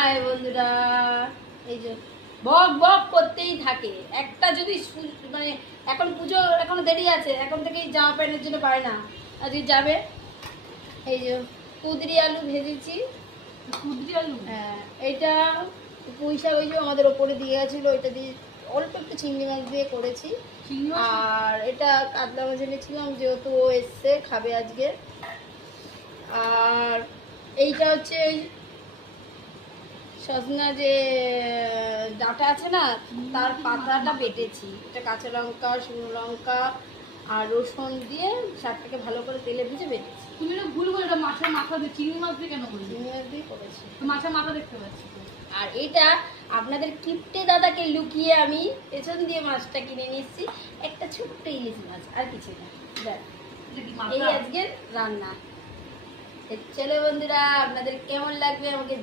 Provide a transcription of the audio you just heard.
High বন্ধুরা, এই যে বক বক করতেই থাকে একটা। যদি মানে এখন পুজো এখনো দেরি আছে, এখন থেকেই জামা প্যান্টের জন্য পায় না, আজকে যাবে। এই যে কুদরি আলু ভেজেছি। কুদরি আলু? হ্যাঁ, এইটা পুঁই শাক ওই যে আমাদের ওপরে দিয়ে গেছিলো, ওইটা দিয়ে অল্প একটু চিংড়ি মাছ দিয়ে করেছি। আর এটা কাতলা মাছ এনেছিলাম, যেহেতু ও এসছে খাবে আজকে। আর এইটা হচ্ছে সজনা যে ডাঁটা আছে না, তার পাতাটা বেটেছি। এটা কাঁচা লঙ্কা, শুকনো লঙ্কা আর রসুন দিয়ে শাকটাকে ভালো করে তেলে ভেজে বেটেছি। তুমি না ভুল করে, এটা মাছের মাথা দিয়ে, চিংড়ি মাছ দিয়ে কেন করলি? চিংড়ি মাছ দিয়ে করেছি, মাছের মাথা দেখতে পাচ্ছি। আর এটা আপনাদের কিপ্টে দাদাকে লুকিয়ে আমি পেছন দিয়ে মাছটা কিনে নিচ্ছি, একটা ছোট্ট ইলিশ মাছ, আর কিছু না। দেখ, এই আজকের রান্না। চলো বন্ধুরা, আপনাদের কেমন লাগবে আমাকে